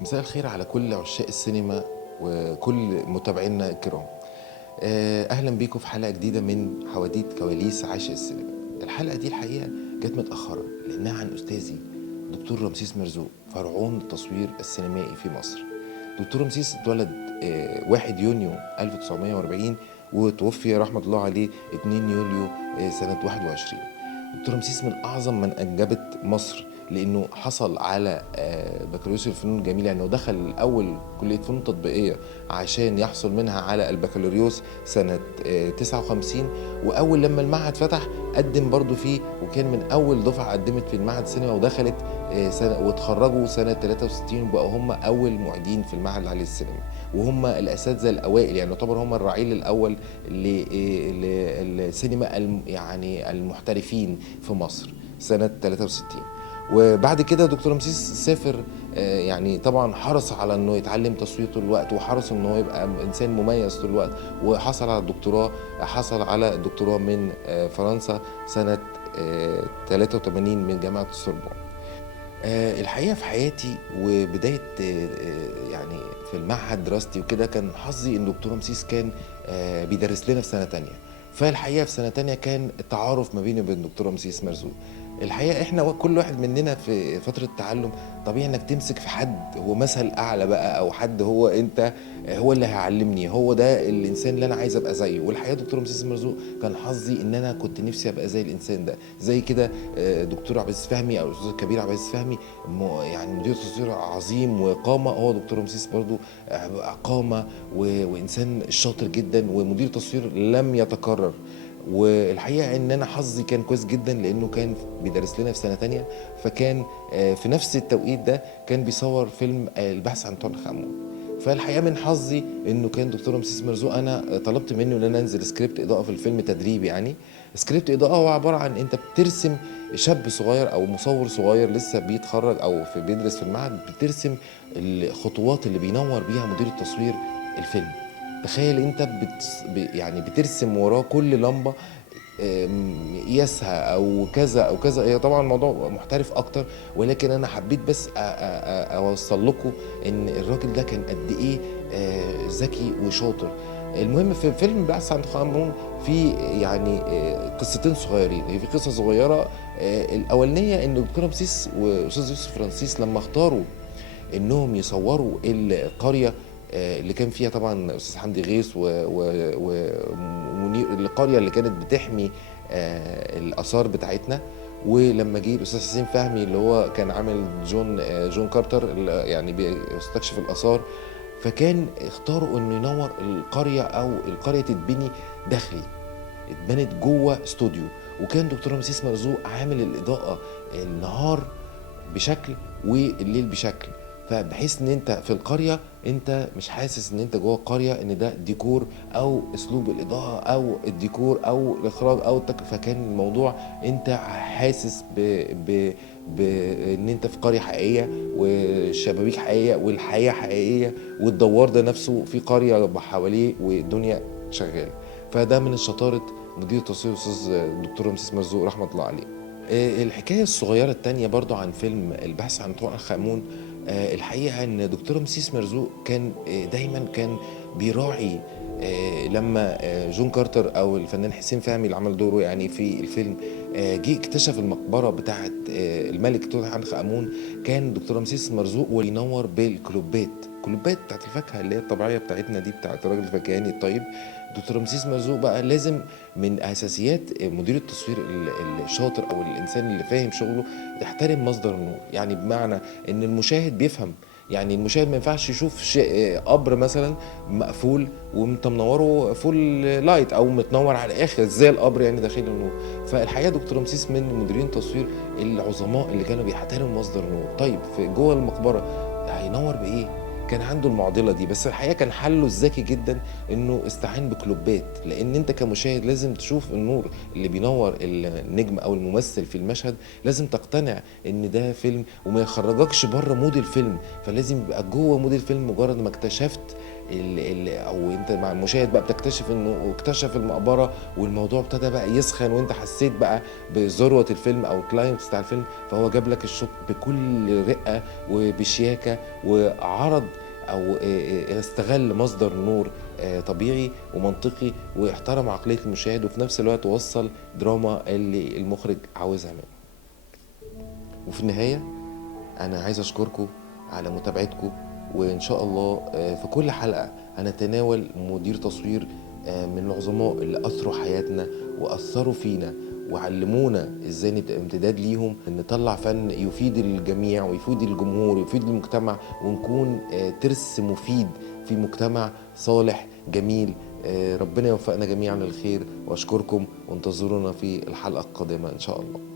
مساء الخير على كل عشاق السينما وكل متابعينا الكرام. اهلا بيكم في حلقه جديده من حواديت كواليس عاشق السينما. الحلقه دي الحقيقه جت متاخره لانها عن استاذي دكتور رمسيس مرزوق، فرعون التصوير السينمائي في مصر. دكتور رمسيس اتولد 1 يونيو 1940 وتوفي رحمه الله عليه 2 يوليو سنه 21. دكتور رمسيس من اعظم من انجبت مصر، لانه حصل على بكالوريوس الفنون الجميله، يعني دخل الاول كليه فنون تطبيقيه عشان يحصل منها على البكالوريوس سنه 59. واول لما المعهد فتح قدم برضو فيه، وكان من اول دفعه قدمت في المعهد السينما ودخلت سنه واتخرجوا سنه 63، وبقوا هم اول معيدين في المعهد العالي للسينما، وهم الاساتذه الاوائل، يعني يعتبر هم الرعيل الاول للسينما يعني المحترفين في مصر سنه 63. وبعد كده دكتور رمسيس سافر، يعني طبعا حرص على انه يتعلم تصوير طول الوقت، وحرص انه يبقى انسان مميز طول الوقت، وحصل على الدكتوراه. حصل على الدكتوراه من فرنسا سنة 83 من جامعة السوربون. الحقيقة في حياتي وبداية يعني في المعهد دراستي وكده، كان حظي ان دكتور رمسيس كان بيدرس لنا في سنة تانية. فالحقيقة في سنة تانية كان التعارف ما بيني وبين دكتور رمسيس مرزوق. الحقيقة احنا كل واحد مننا في فترة التعلم طبيعي انك تمسك في حد هو مثل اعلى بقى، او حد هو انت هو اللي هيعلمني، هو ده الانسان اللي انا عايز ابقى زيه. والحقيقة دكتور رمسيس مرزوق كان حظي ان انا كنت نفسي ابقى زي الانسان ده، زي كده دكتور عبد العزيز فهمي او الاستاذ الكبير عبد العزيز فهمي، يعني مدير تصوير عظيم وقامه. هو دكتور رمسيس برضو قامه وانسان شاطر جدا، ومدير تصوير لم يتكرر. والحقيقه ان انا حظي كان كويس جدا، لانه كان بيدرس لنا في سنه تانية، فكان في نفس التوقيت ده كان بيصور فيلم البحث عن توت عنخ امون. فالحقيقه من حظي انه كان دكتور رمسيس مرزوق، انا طلبت منه ان انا انزل سكريبت اضاءه في الفيلم، تدريب يعني. سكريبت اضاءه هو عباره عن انت بترسم شاب صغير او مصور صغير لسه بيتخرج او بيدرس في المعهد، بترسم الخطوات اللي بينور بيها مدير التصوير الفيلم. تخيل انت يعني بترسم وراه كل لمبه قياسها او كذا او كذا. هي طبعا الموضوع محترف اكتر، ولكن انا حبيت بس اوصل لكم ان الراجل ده كان قد ايه ذكي وشاطر. المهم في فيلم بحث عن قانون في يعني قصتين صغيرين. هي في قصه صغيره الاولانيه ان دكتور رمسيس واستاذ يوسف فرانسيس لما اختاروا انهم يصوروا القريه اللي كان فيها طبعا استاذ حمدي غيث ومنير، القريه اللي كانت بتحمي الاثار بتاعتنا. ولما جه الاستاذ حسين فهمي اللي هو كان عامل جون كارتر يعني بيستكشف الاثار، فكان اختاروا انه ينور القريه، او القريه تتبني داخلي، اتبنت جوه استوديو. وكان دكتور رمسيس مرزوق عامل الاضاءه النهار بشكل والليل بشكل، فبحيث ان انت في القريه انت مش حاسس ان انت جوه القريه، ان ده ديكور او اسلوب الاضاءه او الديكور او الاخراج او فكان الموضوع انت حاسس بان انت في قريه حقيقيه، والشبابيك حقيقيه، والحياه حقيقيه، والدوار ده نفسه في قريه حواليه، والدنيا شغاله. فده من شطاره مدير التصوير الاستاذ الدكتور رمسيس مرزوق رحمه الله عليه. الحكاية الصغيرة التانية برضو عن فيلم البحث عن توت عنخ آمون. الحقيقة ان دكتور رمسيس مرزوق كان دايما كان بيراعي لما جون كارتر او الفنان حسين فهمي اللي عمل دوره يعني في الفيلم جه اكتشف المقبرة بتاعة الملك توت عنخ آمون، كان دكتور رمسيس مرزوق وينور بالكلوبات، كلوبات بتاعت الفاكهة اللي هي الطبيعية بتاعتنا دي، بتاعت الراجل الفكهاني الطيب. دكتور رمسيس مرزوق بقى لازم من اساسيات مدير التصوير الشاطر او الانسان اللي فاهم شغله يحترم مصدر النور، يعني بمعنى ان المشاهد بيفهم. يعني المشاهد ما ينفعش يشوف شيء قبر مثلا مقفول وانت منوره فول لايت او متنور على الاخر زي القبر يعني داخل النور. فالحقيقه دكتور رمسيس من مديرين التصوير العظماء اللي كانوا بيحترموا مصدر النور. طيب في جوه المقبره هينور بايه؟ كان عنده المعضله دي، بس الحقيقه كان حله الذكي جدا انه استعان بكلوبات، لان انت كمشاهد لازم تشوف النور اللي بينور النجم او الممثل في المشهد، لازم تقتنع ان ده فيلم وما يخرجكش بره مود الفيلم، فلازم يبقى جوه مود الفيلم. مجرد ما اكتشفت او انت مع المشاهد بقى بتكتشف انه اكتشف المقبره، والموضوع ابتدى بقى يسخن، وانت حسيت بقى بذروه الفيلم او الكلايمكس بتاع الفيلم. فهو جاب لك الشوط بكل رقه وبشياكه، وعرض او استغل مصدر نور طبيعي ومنطقي، واحترم عقليه المشاهد، وفي نفس الوقت وصل دراما اللي المخرج عاوزها منه. وفي النهايه انا عايز اشكركم على متابعتكم، وان شاء الله في كل حلقه هنتناول مدير تصوير من العظماء اللي اثروا حياتنا واثروا فينا وعلمونا ازاي نبقى امتداد ليهم، نطلع فن يفيد الجميع ويفيد الجمهور ويفيد المجتمع، ونكون ترس مفيد في مجتمع صالح جميل. ربنا يوفقنا جميعا للخير، واشكركم وانتظرونا في الحلقه القادمه ان شاء الله.